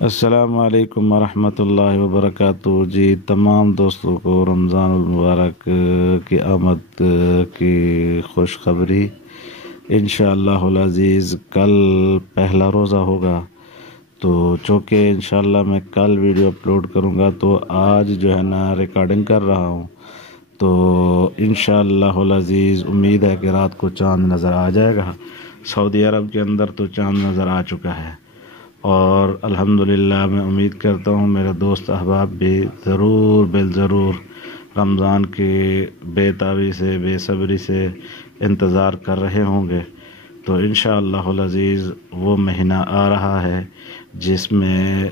السلام علیکم ورحمۃ اللہ وبرکاتہ۔ جی تمام دوستوں کو رمضان المبارک کی آمد کی خوشخبری۔ انشاءاللہ العزیز کل پہلا روزہ ہوگا، تو چونکہ انشاءاللہ میں کل ویڈیو اپلوڈ کروں گا تو آج جو ہے نا ریکارڈنگ کر رہا ہوں، تو انشاءاللہ العزیز امید ہے کہ رات کو چاند نظر آ جائے گا۔ سعودی عرب کے اندر تو چاند نظر آ چکا ہے، اور الحمدللہ میں امید کرتا ہوں میرے دوست احباب بھی ضرور رمضان کی بے تابی سے بے صبری سے انتظار کر رہے ہوں گے۔ تو انشاءاللہ العزیز وہ مہینہ آ رہا ہے جس میں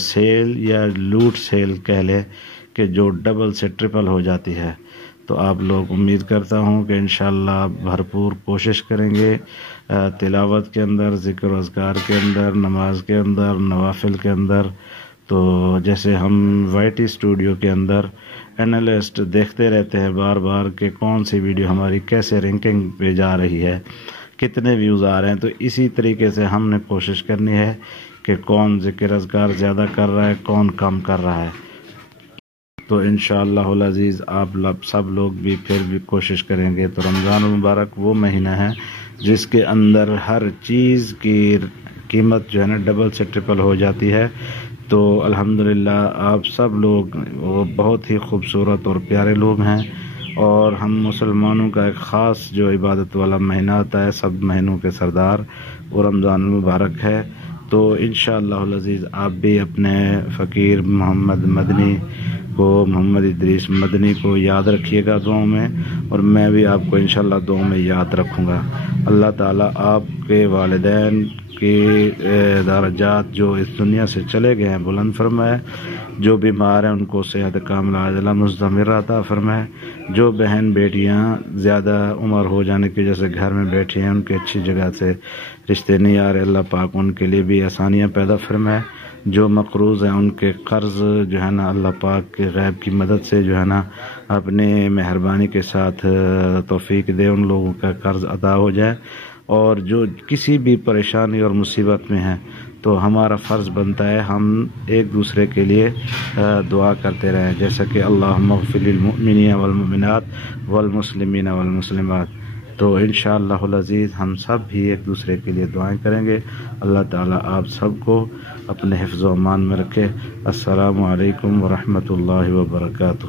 سیل یا لوٹ سیل کہہ لے کہ جو ڈبل سے ٹرپل ہو جاتی ہے۔ تو آپ لوگ امید کرتا ہوں کہ انشاءاللہ بھرپور کوشش کریں گے، تلاوت کے اندر، ذکر و اذکار کے اندر، نماز کے اندر، نوافل کے اندر۔ تو جیسے ہم وائی ٹی اسٹوڈیو کے اندر اینالسٹ دیکھتے رہتے ہیں بار بار کہ کون سی ویڈیو ہماری کیسے رینکنگ پہ جا رہی ہے، کتنے ویوز آ رہے ہیں، تو اسی طریقے سے ہم نے کوشش کرنی ہے کہ کون ذکر اذکار زیادہ کر رہا ہے، کون کم کر رہا ہے۔ تو انشاءاللہ العزیز آپ سب لوگ بھی پھر بھی کوشش کریں گے۔ تو رمضان المبارک وہ مہینہ ہے جس کے اندر ہر چیز کی قیمت جو ہے نا ڈبل سے ٹرپل ہو جاتی ہے۔ تو الحمدللہ آپ سب لوگ وہ بہت ہی خوبصورت اور پیارے لوگ ہیں، اور ہم مسلمانوں کا ایک خاص جو عبادت والا مہینہ ہوتا ہے، سب مہینوں کے سردار وہ رمضان المبارک ہے۔ تو انشاءاللہ العزیز آپ بھی اپنے فقیر محمد مدنی کو، محمد ادریس مدنی کو یاد رکھیے گا دعاؤں میں، اور میں بھی آپ کو انشاءاللہ دعاؤں میں یاد رکھوں گا۔ اللہ تعالیٰ آپ کے والدین کی درجات جو اس دنیا سے چلے گئے ہیں بلند فرمائے، جو بیمار ہیں ان کو صحت کاملہ عاجلہ مستمر عطا فرمائے، جو بہن بیٹیاں زیادہ عمر ہو جانے کی وجہ سے گھر میں بیٹھی ہیں ان کے اچھی جگہ سے رشتے نہیں آ رہے، اللہ پاک ان کے لیے بھی آسانیاں پیدا فرمائے، جو مقروض ہیں ان کے قرض جو ہے نا اللہ پاک کے غیب کی مدد سے جو ہے نا اپنے مہربانی کے ساتھ توفیق دے، ان لوگوں کا قرض ادا ہو جائے، اور جو کسی بھی پریشانی اور مصیبت میں ہیں تو ہمارا فرض بنتا ہے ہم ایک دوسرے کے لیے دعا کرتے رہیں، جیسا کہ اللہم اغفر للمؤمنین والمؤمنات والمسلمین والمسلمات۔ تو انشاءاللہ العزیز ہم سب بھی ایک دوسرے کے لیے دعائیں کریں گے۔ اللہ تعالیٰ آپ سب کو اپنے حفظ و امان میں رکھے۔ السلام علیکم ورحمۃ اللہ وبرکاتہ۔